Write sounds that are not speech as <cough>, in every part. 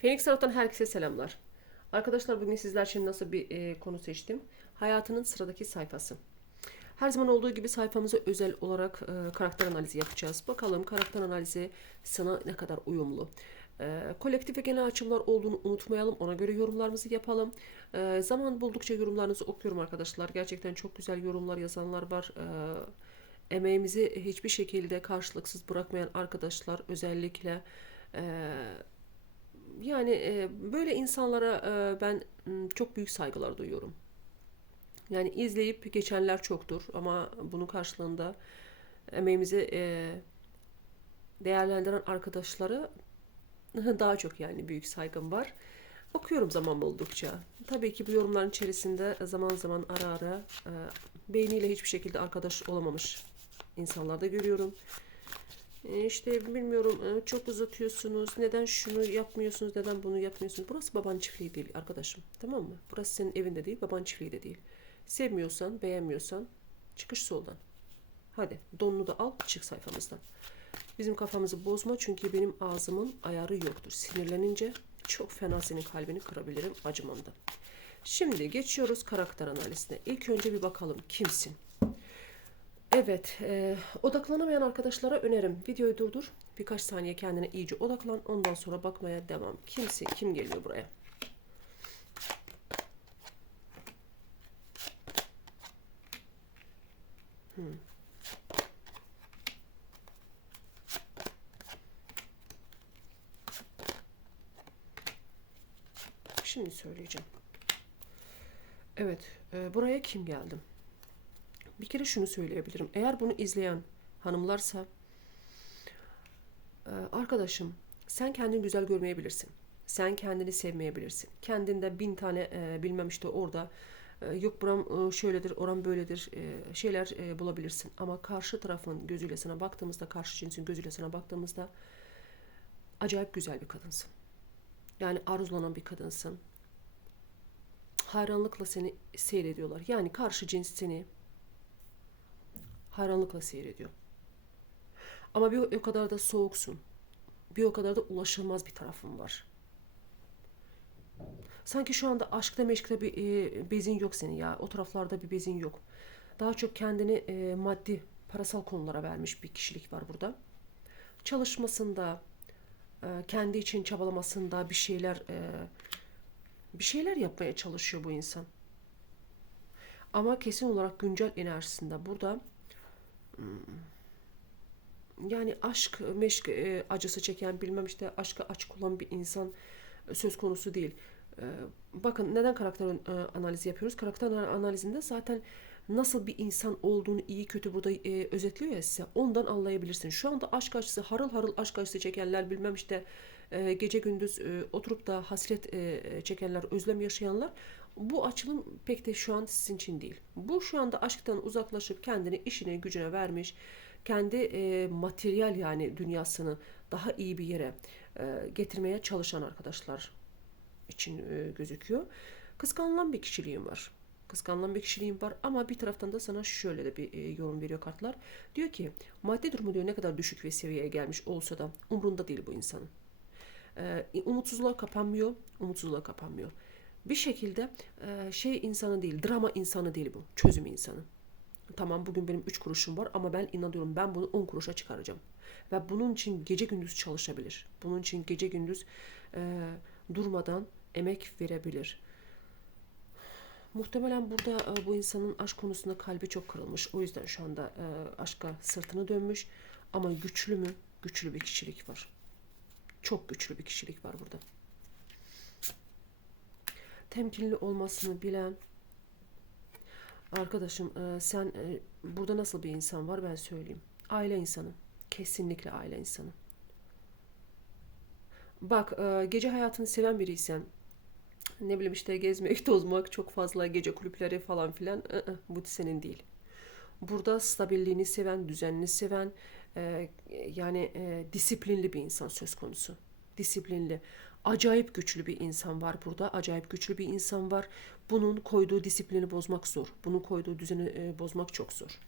Phoenix Tarot'tan herkese selamlar. Arkadaşlar bugün sizler için nasıl bir e, konu seçtim? Hayatının sıradaki sayfası. Her zaman olduğu gibi sayfamıza özel olarak e, karakter analizi yapacağız. Bakalım karakter analizi sana ne kadar uyumlu. E, kolektif ve genel açımlar olduğunu unutmayalım. Ona göre yorumlarımızı yapalım. E, zaman buldukça yorumlarınızı okuyorum arkadaşlar. Gerçekten çok güzel yorumlar yazanlar var. E, emeğimizi hiçbir şekilde karşılıksız bırakmayan arkadaşlar özellikle e, yani e, böyle insanlara e, ben çok büyük saygılar duyuyorum. Yani izleyip geçenler çoktur ama bunun karşılığında emeğimizi e, değerlendiren arkadaşlara <laughs> daha çok yani büyük saygım var. Okuyorum zaman buldukça. Tabii ki bu yorumların içerisinde zaman zaman ara ara e, beyniyle hiçbir şekilde arkadaş olamamış insanlar da görüyorum. E, İşte bilmiyorum e, çok uzatıyorsunuz. Neden şunu yapmıyorsunuz? Neden bunu yapmıyorsunuz? Burası baban çiftliği değil arkadaşım. Tamam mı? Burası senin evinde değil, baban çiftliği de değil. Sevmiyorsan, beğenmiyorsan çıkış soldan. Hadi donunu da al, çık sayfamızdan. Bizim kafamızı bozma çünkü benim ağzımın ayarı yoktur. Sinirlenince çok fena senin kalbini kırabilirim acımam da. Şimdi geçiyoruz karakter analizine. İlk önce bir bakalım kimsin? Evet, e, odaklanamayan arkadaşlara önerim. Videoyu durdur. Birkaç saniye kendine iyice odaklan. Ondan sonra bakmaya devam. Kimsin? Kim geliyor buraya? Hmm. Şimdi söyleyeceğim. Evet, e, buraya kim geldi? Bir kere şunu söyleyebilirim. Eğer bunu izleyen hanımlarsa e, arkadaşım sen kendini güzel görmeyebilirsin. Sen kendini sevmeyebilirsin. Kendinde bin tane e, bilmem işte orada e, yok buram e, şöyledir, oram böyledir e, şeyler e, bulabilirsin. Ama karşı tarafın gözüyle sana baktığımızda, karşı cinsin gözüyle sana baktığımızda acayip güzel bir kadınsın. Yani arzulanan bir kadınsın. Hayranlıkla seni seyrediyorlar. Yani karşı cins seni hayranlıkla seyrediyor. Ama bir o kadar da soğuksun. Bir o kadar da ulaşılmaz bir tarafın var. Sanki şu anda aşkta meşkte bir e, bezin yok senin ya. O taraflarda bir bezin yok. Daha çok kendini e, maddi, parasal konulara vermiş bir kişilik var burada. Çalışmasında, e, kendi için çabalamasında bir şeyler e, bir şeyler yapmaya çalışıyor bu insan. Ama kesin olarak güncel enerjisinde burada yani aşk, meşk e, acısı çeken bilmem işte aşka açık olan bir insan e, söz konusu değil. E, bakın neden karakter e, analizi yapıyoruz? Karakter analizinde zaten nasıl bir insan olduğunu iyi kötü burada e, özetliyor ya size. Ondan anlayabilirsin. Şu anda aşk acısı harıl harıl aşk acısı çekenler bilmem işte e, gece gündüz e, oturup da hasret e, çekenler, özlem yaşayanlar bu açılım pek de şu an sizin için değil. Bu şu anda aşktan uzaklaşıp kendini işine gücüne vermiş, kendi e, materyal yani dünyasını daha iyi bir yere getirmeye çalışan arkadaşlar için gözüküyor. Kıskanılan bir kişiliğim var. Kıskanılan bir kişiliğim var ama bir taraftan da sana şöyle de bir yorum veriyor kartlar. Diyor ki maddi durumu diyor ne kadar düşük bir seviyeye gelmiş olsa da umrunda değil bu insanın. E, umutsuzluğa kapanmıyor, umutsuzluğa kapanmıyor bir şekilde e, şey insanı değil, drama insanı değil bu. Çözüm insanı. Tamam bugün benim 3 kuruşum var ama ben inanıyorum ben bunu 10 kuruşa çıkaracağım. Ve bunun için gece gündüz çalışabilir. Bunun için gece gündüz e, durmadan emek verebilir. Muhtemelen burada e, bu insanın aşk konusunda kalbi çok kırılmış. O yüzden şu anda e, aşka sırtını dönmüş. Ama güçlü mü? Güçlü bir kişilik var. Çok güçlü bir kişilik var burada temkinli olmasını bilen arkadaşım e, sen e, burada nasıl bir insan var ben söyleyeyim. Aile insanı. Kesinlikle aile insanı. Bak e, gece hayatını seven biriysen ne bileyim işte gezmek, <laughs> tozmak, çok fazla gece kulüpleri falan filan bu senin değil. Burada stabilliğini seven, düzenini seven, yani disiplinli bir insan söz konusu. Disiplinli acayip güçlü bir insan var burada. Acayip güçlü bir insan var. Bunun koyduğu disiplini bozmak zor. Bunun koyduğu düzeni e, bozmak çok zor.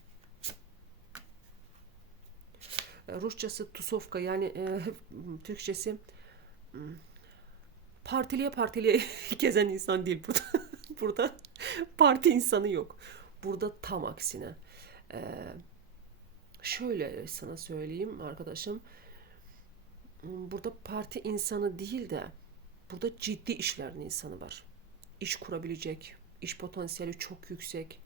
E, Rusçası tusovka yani e, <laughs> Türkçesi hmm, partiliye partiliye <laughs> gezen insan değil burada. <laughs> burada parti insanı yok. Burada tam aksine. Ee, şöyle sana söyleyeyim arkadaşım. Burada parti insanı değil de burada ciddi işlerin insanı var. İş kurabilecek, iş potansiyeli çok yüksek.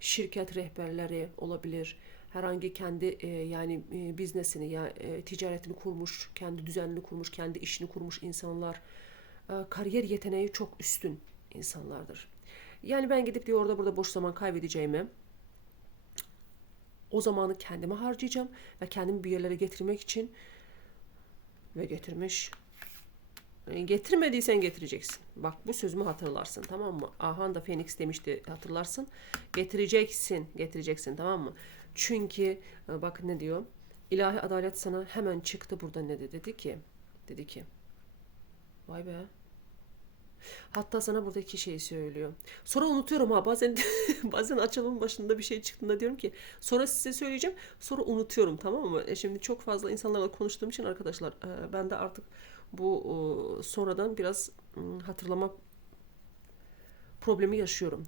Şirket rehberleri olabilir. Herhangi kendi e, yani e, biznesini ya e, ticaretini kurmuş, kendi düzenini kurmuş, kendi işini kurmuş insanlar. E, kariyer yeteneği çok üstün insanlardır. Yani ben gidip diye orada burada boş zaman kaybedeceğime o zamanı kendime harcayacağım ve kendimi bir yerlere getirmek için ve getirmiş. E, getirmediysen getireceksin. Bak bu sözümü hatırlarsın tamam mı? Ahan da Phoenix demişti hatırlarsın. Getireceksin, getireceksin tamam mı? Çünkü e, bak ne diyor? İlahi adalet sana hemen çıktı burada ne dedi? Dedi ki, dedi ki vay be Hatta sana buradaki şeyi söylüyor. Sonra unutuyorum ha bazen <laughs> bazen açılımın başında bir şey çıktığında diyorum ki sonra size söyleyeceğim sonra unutuyorum tamam mı? E şimdi çok fazla insanlarla konuştuğum için arkadaşlar e, ben de artık bu e, sonradan biraz e, hatırlama problemi yaşıyorum.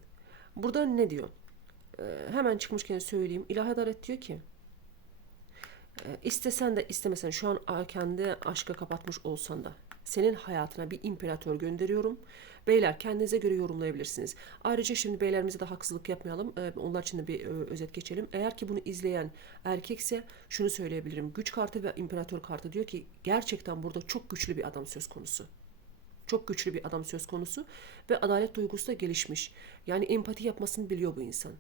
Burada ne diyor? E, hemen çıkmışken söyleyeyim. İlahi Adalet diyor ki e, istesen de istemesen şu an kendi aşka kapatmış olsan da senin hayatına bir imparator gönderiyorum. Beyler kendinize göre yorumlayabilirsiniz. Ayrıca şimdi beylerimize de haksızlık yapmayalım. Ee, onlar için de bir e, özet geçelim. Eğer ki bunu izleyen erkekse şunu söyleyebilirim. Güç kartı ve imparator kartı diyor ki gerçekten burada çok güçlü bir adam söz konusu. Çok güçlü bir adam söz konusu ve adalet duygusu da gelişmiş. Yani empati yapmasını biliyor bu insan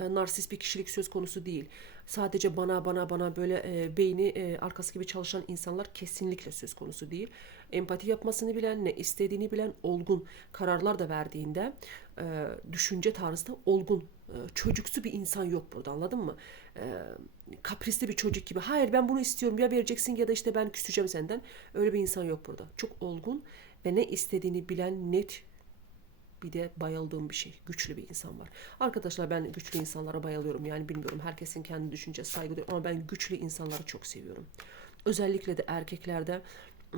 e, narsist bir kişilik söz konusu değil. Sadece bana bana bana böyle e, beyni e, arkası gibi çalışan insanlar kesinlikle söz konusu değil. Empati yapmasını bilen, ne istediğini bilen, olgun kararlar da verdiğinde e, düşünce tarzı da olgun, e, çocuksu bir insan yok burada anladın mı? E, kaprisli bir çocuk gibi. Hayır ben bunu istiyorum ya vereceksin ya da işte ben küseceğim senden. Öyle bir insan yok burada. Çok olgun ve ne istediğini bilen net bir de bayıldığım bir şey. Güçlü bir insan var. Arkadaşlar ben güçlü insanlara bayılıyorum. Yani bilmiyorum herkesin kendi düşüncesi saygı duyuyor ama ben güçlü insanları çok seviyorum. Özellikle de erkeklerde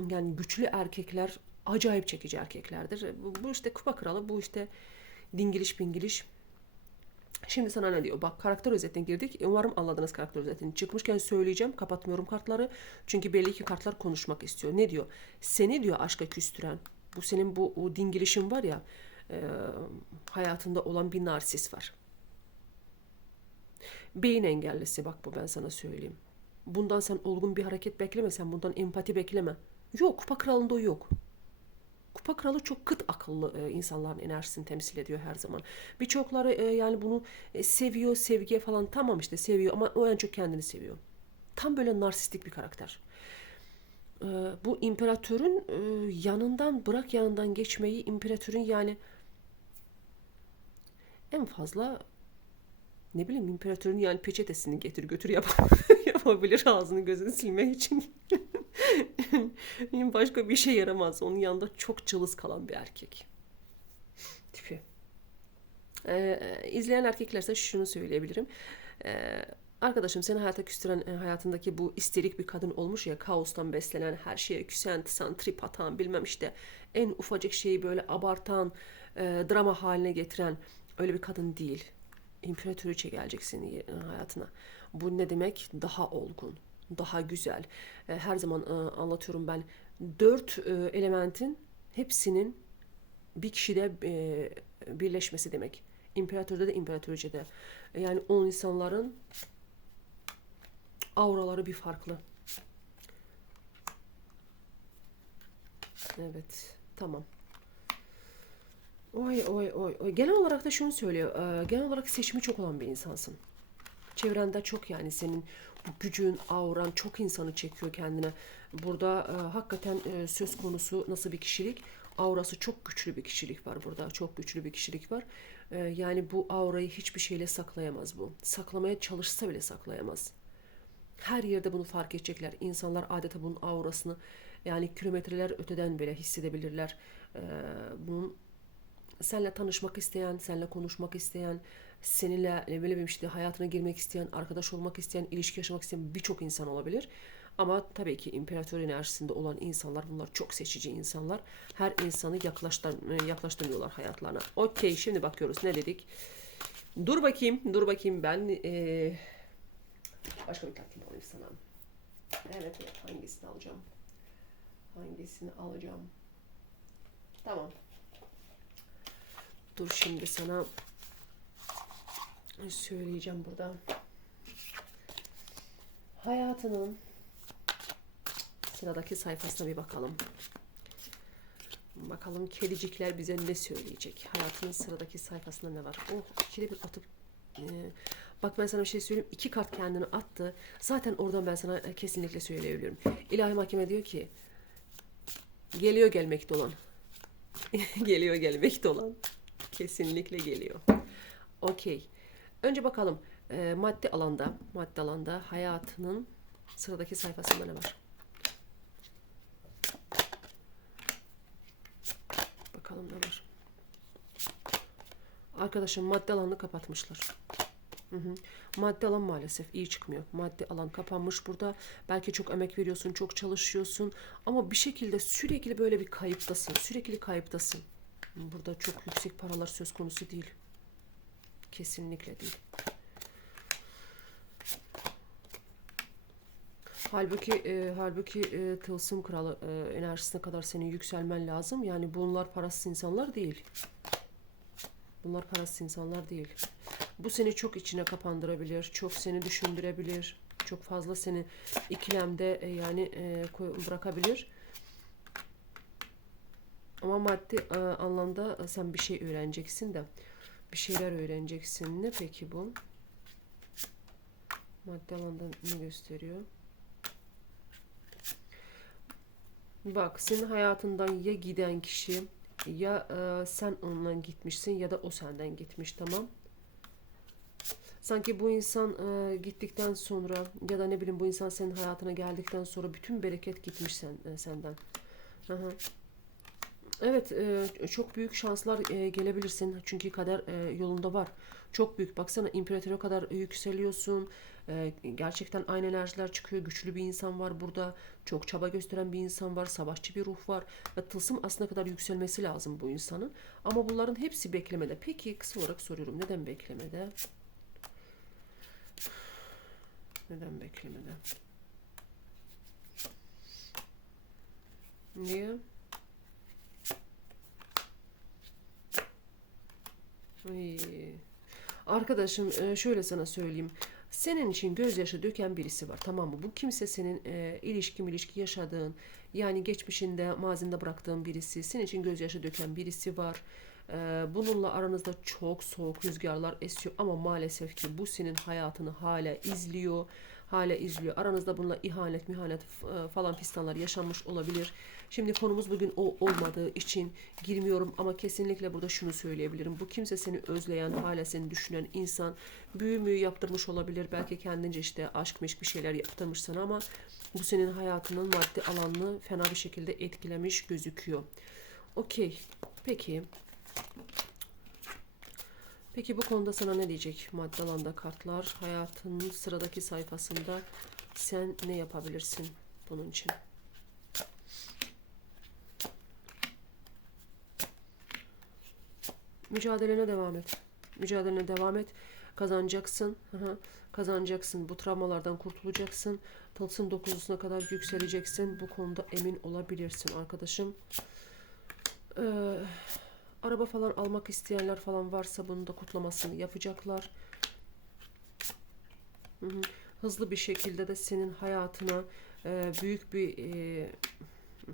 yani güçlü erkekler acayip çekici erkeklerdir. Bu işte kupa kralı, bu işte dingiliş bingiliş. Şimdi sana ne diyor? Bak karakter özetine girdik. Umarım anladınız karakter özetini. Çıkmışken söyleyeceğim. Kapatmıyorum kartları. Çünkü belli ki kartlar konuşmak istiyor. Ne diyor? Seni diyor aşka küstüren. Bu senin bu o dingilişin var ya e, hayatında olan bir narsist var. Beyin engellisi bak bu ben sana söyleyeyim. Bundan sen olgun bir hareket bekleme, sen bundan empati bekleme. Yok, kupa kralında o yok. Kupa kralı çok kıt akıllı e, insanların enerjisini temsil ediyor her zaman. Birçokları e, yani bunu e, seviyor, sevgiye falan tamam işte seviyor ama o en çok kendini seviyor. Tam böyle narsistik bir karakter. E, bu imperatörün e, yanından bırak yanından geçmeyi imperatörün yani en fazla ne bileyim imperatörün yani peçetesini getir götür yap <laughs> yapabilir ağzını gözünü silmek için. <laughs> Başka bir şey yaramaz. Onun yanında çok cılız kalan bir erkek. Tipi. Ee, izleyen erkeklerse şunu söyleyebilirim. Ee, arkadaşım seni hayata küstüren e, hayatındaki bu isterik bir kadın olmuş ya kaostan beslenen her şeye küsen, tısan, trip atan bilmem işte en ufacık şeyi böyle abartan, e, drama haline getiren öyle bir kadın değil. İmparatoriçe gelecek senin hayatına. Bu ne demek? Daha olgun, daha güzel. E, her zaman e, anlatıyorum ben. Dört e, elementin hepsinin bir kişide birleşmesi demek. İmparatorda da imparatoriçede. Yani o insanların auraları bir farklı. Evet. Tamam. Oy oy oy oy. Genel olarak da şunu söylüyor. genel olarak seçimi çok olan bir insansın. Çevrende çok yani senin bu gücün, auran çok insanı çekiyor kendine. Burada e, hakikaten e, söz konusu nasıl bir kişilik? Aurası çok güçlü bir kişilik var burada. Çok güçlü bir kişilik var. E, yani bu aurayı hiçbir şeyle saklayamaz bu. Saklamaya çalışsa bile saklayamaz. Her yerde bunu fark edecekler. İnsanlar adeta bunun aurasını yani kilometreler öteden bile hissedebilirler. E, bunun seninle tanışmak isteyen, seninle konuşmak isteyen, seninle ne bileyim işte hayatına girmek isteyen, arkadaş olmak isteyen, ilişki yaşamak isteyen birçok insan olabilir. Ama tabii ki imparator enerjisinde olan insanlar bunlar çok seçici insanlar. Her insanı yaklaştır, yaklaştırmıyorlar hayatlarına. Okey şimdi bakıyoruz ne dedik? Dur bakayım dur bakayım ben eee, başka bir takdim alayım sana. Evet evet hangisini alacağım? Hangisini alacağım? Tamam. Dur şimdi sana söyleyeceğim burada. Hayatının sıradaki sayfasına bir bakalım. Bakalım kedicikler bize ne söyleyecek? Hayatının sıradaki sayfasında ne var? Oh ikili bir atıp e, bak ben sana bir şey söyleyeyim. İki kart kendini attı. Zaten oradan ben sana kesinlikle söyleyebiliyorum. İlahi Mahkeme diyor ki geliyor gelmekte olan. <laughs> geliyor gelmekte olan. Kesinlikle geliyor. Okey. Önce bakalım e, maddi alanda, maddi alanda hayatının sıradaki sayfasında ne var? Bakalım ne var. Arkadaşım maddi alanını kapatmışlar. Hı hı. Maddi alan maalesef iyi çıkmıyor. Maddi alan kapanmış burada. Belki çok emek veriyorsun, çok çalışıyorsun ama bir şekilde sürekli böyle bir kayıptasın. Sürekli kayıptasın. Burada çok yüksek paralar söz konusu değil. Kesinlikle değil. Halbuki e, halbuki e, Tılsım Kralı e, enerjisine kadar senin yükselmen lazım. Yani bunlar parasız insanlar değil. Bunlar parasız insanlar değil. Bu seni çok içine kapandırabilir, çok seni düşündürebilir, çok fazla seni ikilemde e, yani e, bırakabilir. Ama maddi e, anlamda sen bir şey öğreneceksin de bir şeyler öğreneceksin. Ne peki bu? Maddi alanda ne gösteriyor? Bak senin hayatından ya giden kişi ya e, sen ondan gitmişsin ya da o senden gitmiş tamam. Sanki bu insan e, gittikten sonra ya da ne bileyim bu insan senin hayatına geldikten sonra bütün bereket gitmiş sen, e, senden. Hı. Evet, e, çok büyük şanslar e, gelebilirsin. Çünkü kader e, yolunda var. Çok büyük. Baksana imparatora kadar yükseliyorsun. E, gerçekten aynı enerjiler çıkıyor. Güçlü bir insan var burada. Çok çaba gösteren bir insan var. Savaşçı bir ruh var. Ve tılsım aslına kadar yükselmesi lazım bu insanın. Ama bunların hepsi beklemede. Peki kısa olarak soruyorum. Neden beklemede? Neden beklemede? Niye? Ay. Arkadaşım e, şöyle sana söyleyeyim. Senin için gözyaşı döken birisi var tamam mı? Bu kimse senin e, ilişki ilişki yaşadığın yani geçmişinde mazinde bıraktığın birisi. Senin için gözyaşı döken birisi var. E, bununla aranızda çok soğuk rüzgarlar esiyor ama maalesef ki bu senin hayatını hala izliyor. Hala izliyor. Aranızda bununla ihanet, mihanet f- falan fistanlar yaşanmış olabilir. Şimdi konumuz bugün o olmadığı için girmiyorum ama kesinlikle burada şunu söyleyebilirim. Bu kimse seni özleyen, hala seni düşünen insan büyü müyü yaptırmış olabilir. Belki kendince işte aşk meşk bir şeyler yaptırmış sana ama bu senin hayatının maddi alanını fena bir şekilde etkilemiş gözüküyor. Okey. Peki. Peki bu konuda sana ne diyecek maddi alanda kartlar? Hayatının sıradaki sayfasında sen ne yapabilirsin bunun için? Mücadelene devam et. Mücadelene devam et. Kazanacaksın. Kazanacaksın. Bu travmalardan kurtulacaksın. Tılsım 9'usuna kadar yükseleceksin. Bu konuda emin olabilirsin arkadaşım. Ee, araba falan almak isteyenler falan varsa bunun da kutlamasını yapacaklar. Hı hı. Hızlı bir şekilde de senin hayatına e, büyük bir e,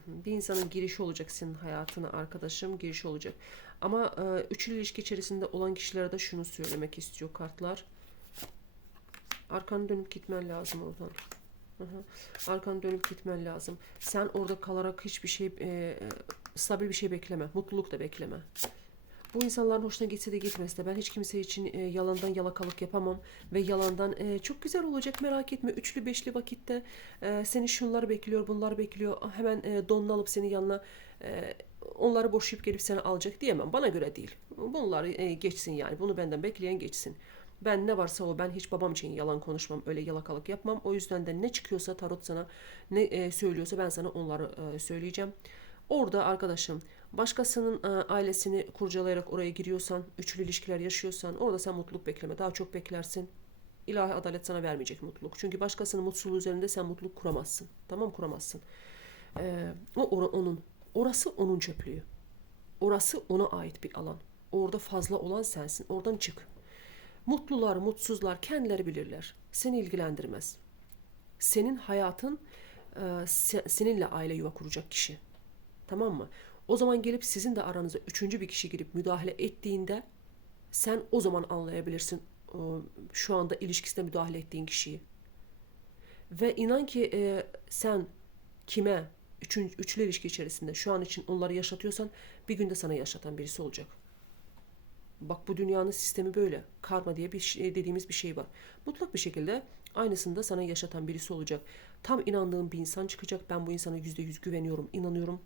bir insanın girişi olacak senin hayatına arkadaşım girişi olacak. Ama e, üçlü ilişki içerisinde olan kişilere de şunu söylemek istiyor kartlar. Arkanı dönüp gitmen lazım oradan. Hı. Arkanı dönüp gitmen lazım. Sen orada kalarak hiçbir şey stabil bir şey bekleme. Mutluluk da bekleme. Bu insanların hoşuna gitse de gitmese de ben hiç kimse için e, yalandan yalakalık yapamam ve yalandan e, çok güzel olacak merak etme üçlü beşli vakitte e, seni şunlar bekliyor bunlar bekliyor hemen e, donunu alıp seni yanına e, onları boşayıp gelip seni alacak diyemem bana göre değil bunlar e, geçsin yani bunu benden bekleyen geçsin Ben ne varsa o. Ben hiç babam için yalan konuşmam. Öyle yalakalık yapmam. O yüzden de ne çıkıyorsa tarot sana ne e, söylüyorsa ben sana onları e, söyleyeceğim. Orada arkadaşım başkasının e, ailesini kurcalayarak oraya giriyorsan, üçlü ilişkiler yaşıyorsan orada sen mutluluk bekleme. Daha çok beklersin. İlahi adalet sana vermeyecek mutluluk. Çünkü başkasının mutsuzluğu üzerinde sen mutluluk kuramazsın. Tamam kuramazsın. E, o onun. Orası onun çöplüğü. Orası ona ait bir alan. Orada fazla olan sensin. Oradan çık. Mutlular, mutsuzlar kendileri bilirler. Seni ilgilendirmez. Senin hayatın e, se- seninle aile yuva kuracak kişi. Tamam mı? O zaman gelip sizin de aranıza üçüncü bir kişi girip müdahale ettiğinde sen o zaman anlayabilirsin e, şu anda ilişkisine müdahale ettiğin kişiyi. Ve inan ki e, sen kime üçün, üçlü ilişki içerisinde şu an için onları yaşatıyorsan bir günde sana yaşatan birisi olacak. Bak bu dünyanın sistemi böyle. Karma diye bir şey, dediğimiz bir şey var. Mutlak bir şekilde aynısını da sana yaşatan birisi olacak. Tam inandığım bir insan çıkacak. Ben bu insana yüzde yüz güveniyorum, inanıyorum.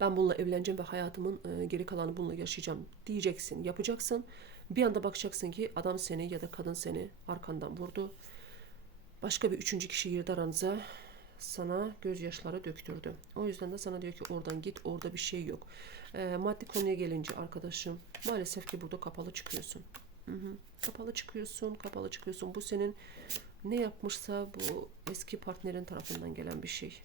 Ben bununla evleneceğim ve hayatımın e, geri kalanı bununla yaşayacağım diyeceksin, yapacaksın. Bir anda bakacaksın ki adam seni ya da kadın seni arkandan vurdu. Başka bir üçüncü kişi girdi aranıza sana gözyaşları döktürdü. O yüzden de sana diyor ki oradan git orada bir şey yok. Ee, maddi konuya gelince arkadaşım maalesef ki burada kapalı çıkıyorsun. Hı hı. Kapalı çıkıyorsun, kapalı çıkıyorsun. Bu senin ne yapmışsa bu eski partnerin tarafından gelen bir şey.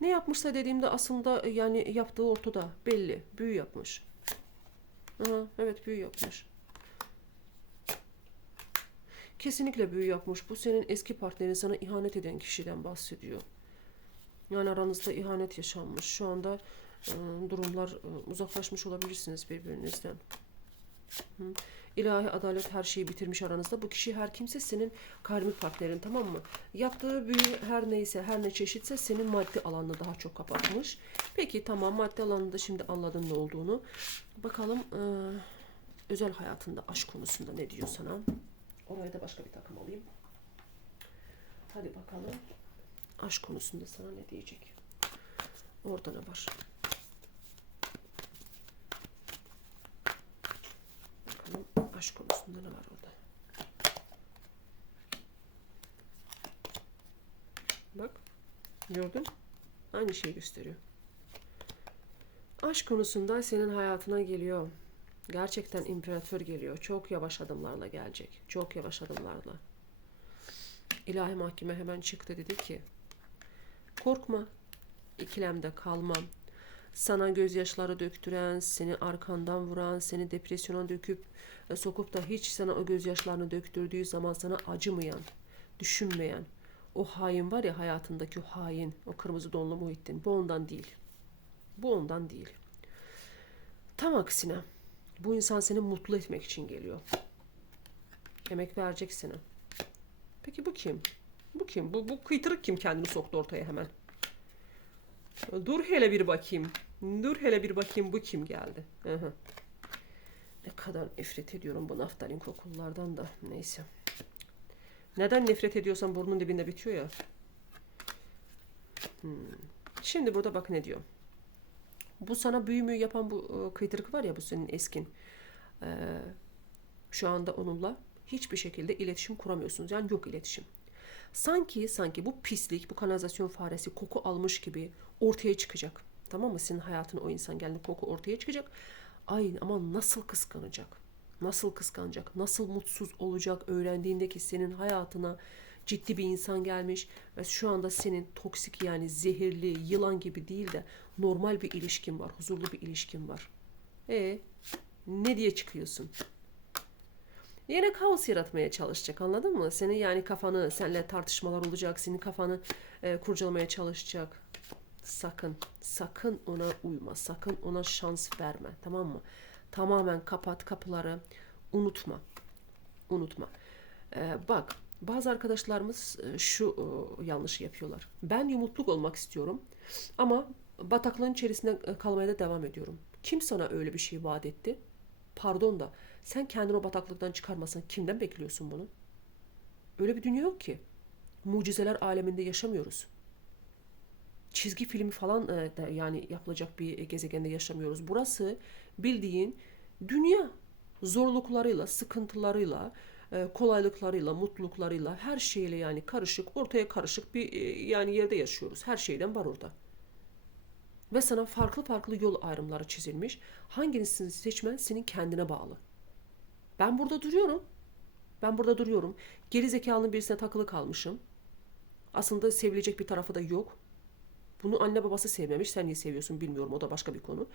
Ne yapmışsa dediğimde aslında e, yani yaptığı ortada belli. Büyü yapmış. Aha, evet büyü yapmış. Kesinlikle büyü yapmış. Bu senin eski partnerin sana ihanet eden kişiden bahsediyor. Yani aranızda ihanet yaşanmış. Şu anda e, durumlar e, uzaklaşmış olabilirsiniz birbirinizden. İlahi adalet her şeyi bitirmiş aranızda. Bu kişi her kimse senin karmik partnerin tamam mı? Yaptığı büyü her neyse her ne çeşitse senin maddi alanını daha çok kapatmış. Peki tamam maddi alanında şimdi anladın ne olduğunu. Bakalım e, özel hayatında aşk konusunda ne diyor sana? Oraya da başka bir takım alayım. Hadi bakalım. Aşk konusunda sana ne diyecek? Orada ne var? Aşk konusunda ne var orada? Bak. Gördün? Aynı şeyi gösteriyor. Aşk konusunda senin hayatına geliyor. Gerçekten imparator geliyor. Çok yavaş adımlarla gelecek. Çok yavaş adımlarla. İlahi mahkeme hemen çıktı dedi ki korkma ikilemde kalmam. Sana gözyaşları döktüren, seni arkandan vuran, seni depresyona döküp e, sokup da hiç sana o gözyaşlarını döktürdüğü zaman sana acımayan, düşünmeyen, o hain var ya hayatındaki o hain, o kırmızı donlu Muhittin. Bu ondan değil. Bu ondan değil. Tam aksine bu insan seni mutlu etmek için geliyor. Emek verecek sana. Peki bu kim? Bu kim? Bu, bu kıytırık kim kendini soktu ortaya hemen? Dur hele bir bakayım. Dur hele bir bakayım bu kim geldi? Hı hı. Ne kadar nefret ediyorum bu naftalin kokullardan da. Neyse. Neden nefret ediyorsan burnun dibinde bitiyor ya. Hmm. Şimdi burada bak ne diyor. Bu sana büyümü yapan bu e, kıytırık var ya bu senin eskin. Ee, şu anda onunla hiçbir şekilde iletişim kuramıyorsunuz. Yani yok iletişim. Sanki sanki bu pislik, bu kanalizasyon faresi koku almış gibi ortaya çıkacak. Tamam mı? Senin hayatına o insan geldi koku ortaya çıkacak. Ay ama nasıl kıskanacak? Nasıl kıskanacak? Nasıl mutsuz olacak öğrendiğinde ki senin hayatına ciddi bir insan gelmiş ve şu anda senin toksik yani zehirli, yılan gibi değil de normal bir ilişkin var, huzurlu bir ilişkin var. E ne diye çıkıyorsun? Yine kaos yaratmaya çalışacak anladın mı? Senin yani kafanı, seninle tartışmalar olacak, senin kafanı e, kurcalamaya çalışacak. Sakın, sakın ona uyma, sakın ona şans verme tamam mı? Tamamen kapat kapıları, unutma, unutma. E, bak bazı arkadaşlarımız e, şu e, yanlışı yapıyorlar. Ben yumutluk olmak istiyorum ama bataklığın içerisinde e, kalmaya da devam ediyorum. Kim sana öyle bir şey vaat etti? Pardon da sen kendini o bataklıktan çıkarmasan kimden bekliyorsun bunu? Öyle bir dünya yok ki. Mucizeler aleminde yaşamıyoruz. Çizgi filmi falan e, da yani yapılacak bir gezegende yaşamıyoruz. Burası bildiğin dünya. Zorluklarıyla, sıkıntılarıyla, e, kolaylıklarıyla, mutluluklarıyla, her şeyle yani karışık, ortaya karışık bir e, yani yerde yaşıyoruz. Her şeyden var orada. Ve sana farklı farklı yol ayrımları çizilmiş. Hangisini seçmen senin kendine bağlı. Ben burada duruyorum. Ben burada duruyorum. Geri zekalının birisine takılı kalmışım. Aslında sevilecek bir tarafı da yok. Bunu anne babası sevmemiş. Sen niye seviyorsun bilmiyorum. O da başka bir konu.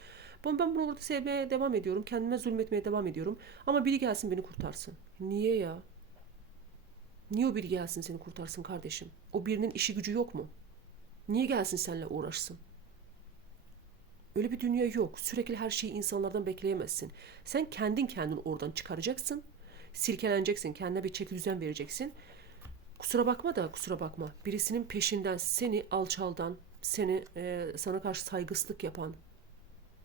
Ben, ben bunu burada sevmeye devam ediyorum. Kendime zulmetmeye devam ediyorum. Ama biri gelsin beni kurtarsın. Niye ya? Niye o biri gelsin seni kurtarsın kardeşim? O birinin işi gücü yok mu? Niye gelsin seninle uğraşsın? Öyle bir dünya yok. Sürekli her şeyi insanlardan bekleyemezsin. Sen kendin kendin oradan çıkaracaksın. Silkeleneceksin. Kendine bir çeki düzen vereceksin. Kusura bakma da kusura bakma. Birisinin peşinden seni alçaldan, seni e, sana karşı saygısızlık yapan,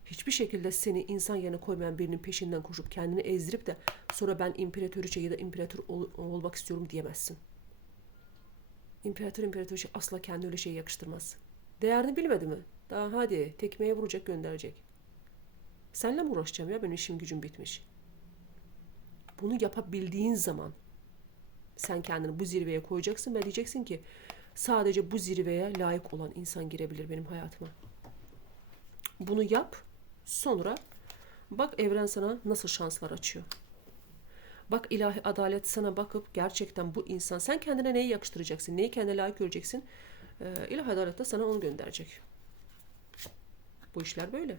hiçbir şekilde seni insan yerine koymayan birinin peşinden koşup kendini ezdirip de sonra ben imparatoriçe ya da imparator ol- olmak istiyorum diyemezsin. İmparator imparatoriçe asla kendi öyle şey yakıştırmaz. Değerini bilmedi mi? Daha hadi tekmeye vuracak gönderecek. Senle mi uğraşacağım ya benim işim gücüm bitmiş. Bunu yapabildiğin zaman sen kendini bu zirveye koyacaksın ve diyeceksin ki sadece bu zirveye layık olan insan girebilir benim hayatıma. Bunu yap. Sonra bak evren sana nasıl şanslar açıyor. Bak ilahi adalet sana bakıp gerçekten bu insan sen kendine neyi yakıştıracaksın, neyi kendine layık göreceksin. Ee, ilahi adalet de sana onu gönderecek. Bu işler böyle.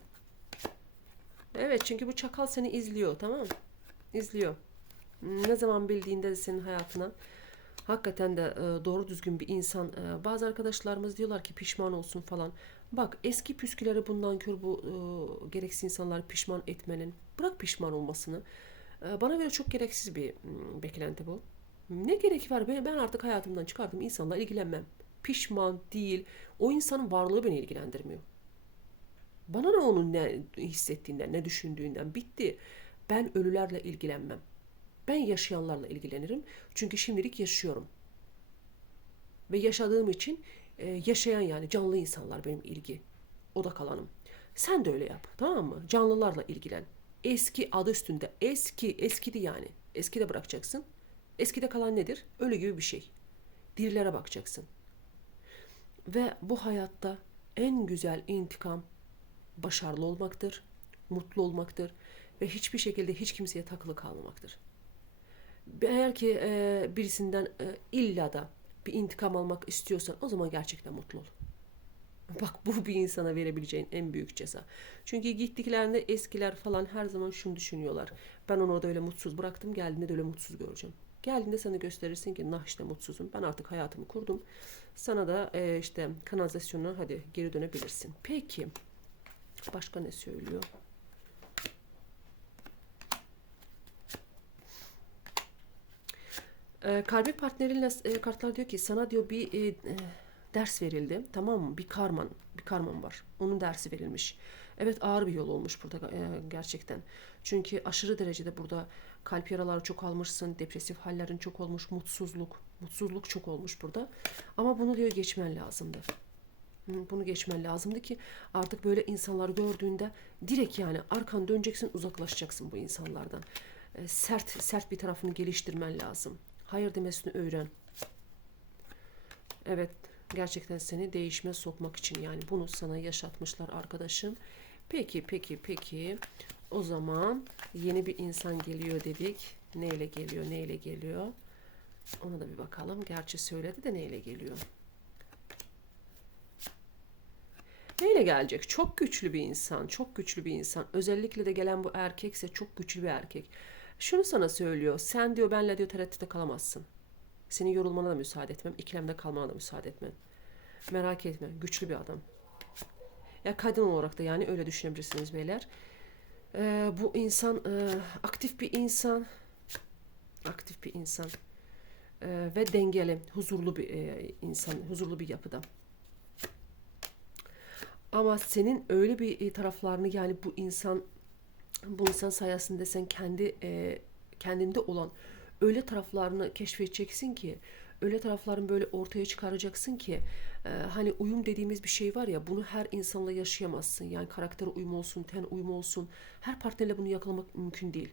Evet çünkü bu çakal seni izliyor tamam mı? İzliyor. Ne zaman bildiğinde de senin hayatına hakikaten de e, doğru düzgün bir insan. e, bazı arkadaşlarımız diyorlar ki pişman olsun falan. Bak eski püsküleri bundan kör bu e, gereksiz insanları pişman etmenin. Bırak pişman olmasını. Bana göre çok gereksiz bir mm, beklenti bu. Ne gerek var? Ben artık hayatımdan çıkardım. insanla ilgilenmem. Pişman değil. O insanın varlığı beni ilgilendirmiyor. Bana ne onun ne hissettiğinden, ne düşündüğünden bitti. Ben ölülerle ilgilenmem. Ben yaşayanlarla ilgilenirim. Çünkü şimdilik yaşıyorum. Ve yaşadığım için e, yaşayan yani canlı insanlar benim ilgi odak alanım. Sen de öyle yap tamam mı? Canlılarla ilgilen. Eski adı üstünde eski eskidi yani. Eskide bırakacaksın. Eskide kalan nedir? Ölü gibi bir şey. Dirilere bakacaksın. Ve bu hayatta en güzel intikam başarılı olmaktır, mutlu olmaktır ve hiçbir şekilde hiç kimseye takılı kalmamaktır. Eğer ki e, birisinden e, illa da bir intikam almak istiyorsan o zaman gerçekten mutlu ol. Bak bu bir insana verebileceğin en büyük ceza. Çünkü gittiklerinde eskiler falan her zaman şunu düşünüyorlar. Ben onu orada öyle mutsuz bıraktım geldiğinde de öyle mutsuz göreceğim. Geldiğinde sana gösterirsin ki nah işte mutsuzum. Ben artık hayatımı kurdum. Sana da e, işte kanalizasyona hadi geri dönebilirsin. Peki başka ne söylüyor? E, kalbi partnerinle e, kartlar diyor ki sana diyor bir e, e, ders verildi. Tamam mı? Bir karman, bir karman var. Onun dersi verilmiş. Evet ağır bir yol olmuş burada e, gerçekten. Çünkü aşırı derecede burada kalp yaraları çok almışsın, depresif hallerin çok olmuş, mutsuzluk, mutsuzluk çok olmuş burada. Ama bunu diyor geçmen lazımdı. Bunu geçmen lazımdı ki artık böyle insanlar gördüğünde direkt yani arkan döneceksin, uzaklaşacaksın bu insanlardan. E, sert sert bir tarafını geliştirmen lazım. Hayır demesini öğren. Evet, gerçekten seni değişime sokmak için yani bunu sana yaşatmışlar arkadaşım. Peki, peki, peki. O zaman yeni bir insan geliyor dedik. Neyle geliyor, neyle geliyor? Ona da bir bakalım. Gerçi söyledi de neyle geliyor? Neyle gelecek? Çok güçlü bir insan, çok güçlü bir insan. Özellikle de gelen bu erkekse çok güçlü bir erkek. Şunu sana söylüyor. Sen diyor benle diyor tereddütte kalamazsın. Senin yorulmana da müsaade etmem. ikilemde kalmana da müsaade etmem. Merak etme. Güçlü bir adam. Ya kadın olarak da yani öyle düşünebilirsiniz beyler. Ee, bu insan e, aktif bir insan. Aktif bir insan. Ee, ve dengeli, huzurlu bir e, insan, huzurlu bir yapıda. Ama senin öyle bir e, taraflarını yani bu insan bu insan sayesinde sen kendi e, kendinde olan öyle taraflarını keşfedeceksin ki öyle tarafların böyle ortaya çıkaracaksın ki e, hani uyum dediğimiz bir şey var ya bunu her insanla yaşayamazsın. Yani karakter uyumu olsun, ten uyumu olsun. Her partnerle bunu yakalamak mümkün değil.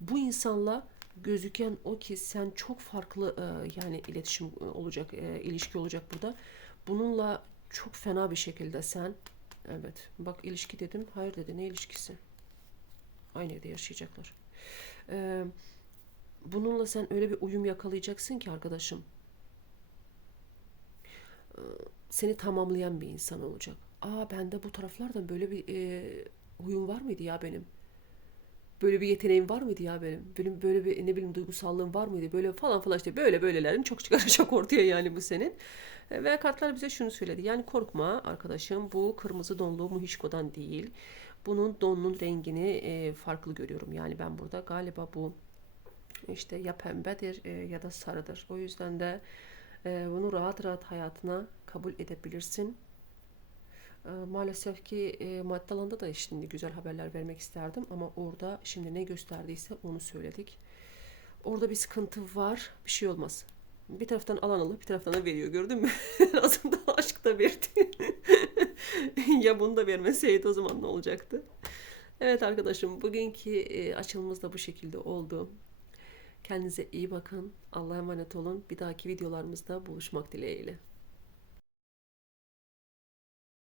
Bu insanla gözüken o ki sen çok farklı e, yani iletişim e, olacak, e, ilişki olacak burada. Bununla çok fena bir şekilde sen evet bak ilişki dedim hayır dedi ne ilişkisi? Aynı evde yaşayacaklar. E, bununla sen öyle bir uyum yakalayacaksın ki arkadaşım seni tamamlayan bir insan olacak. Aa bende bu taraflardan böyle bir e, huyum var mıydı ya benim? Böyle bir yeteneğim var mıydı ya benim? Benim böyle bir ne bileyim duygusallığım var mıydı? Böyle falan falan işte böyle böylelerin çok çıkaracak <laughs> ortaya yani bu senin. E, Ve kartlar bize şunu söyledi. Yani korkma arkadaşım bu kırmızı donlu Muhişko'dan değil. Bunun donunun rengini e, farklı görüyorum. Yani ben burada galiba bu işte ya pembedir e, ya da sarıdır. O yüzden de e, bunu rahat rahat hayatına kabul edebilirsin. E, maalesef ki e, madde alanında da şimdi güzel haberler vermek isterdim ama orada şimdi ne gösterdiyse onu söyledik. Orada bir sıkıntı var, bir şey olmaz. Bir taraftan alan alır, bir taraftan da veriyor. Gördün mü? <laughs> Aslında aşk da verdi. <laughs> ya bunu da vermeseydi o zaman ne olacaktı? Evet arkadaşım, bugünkü e, açılımımız da bu şekilde oldu. Kendinize iyi bakın. Allah'a emanet olun. Bir dahaki videolarımızda buluşmak dileğiyle.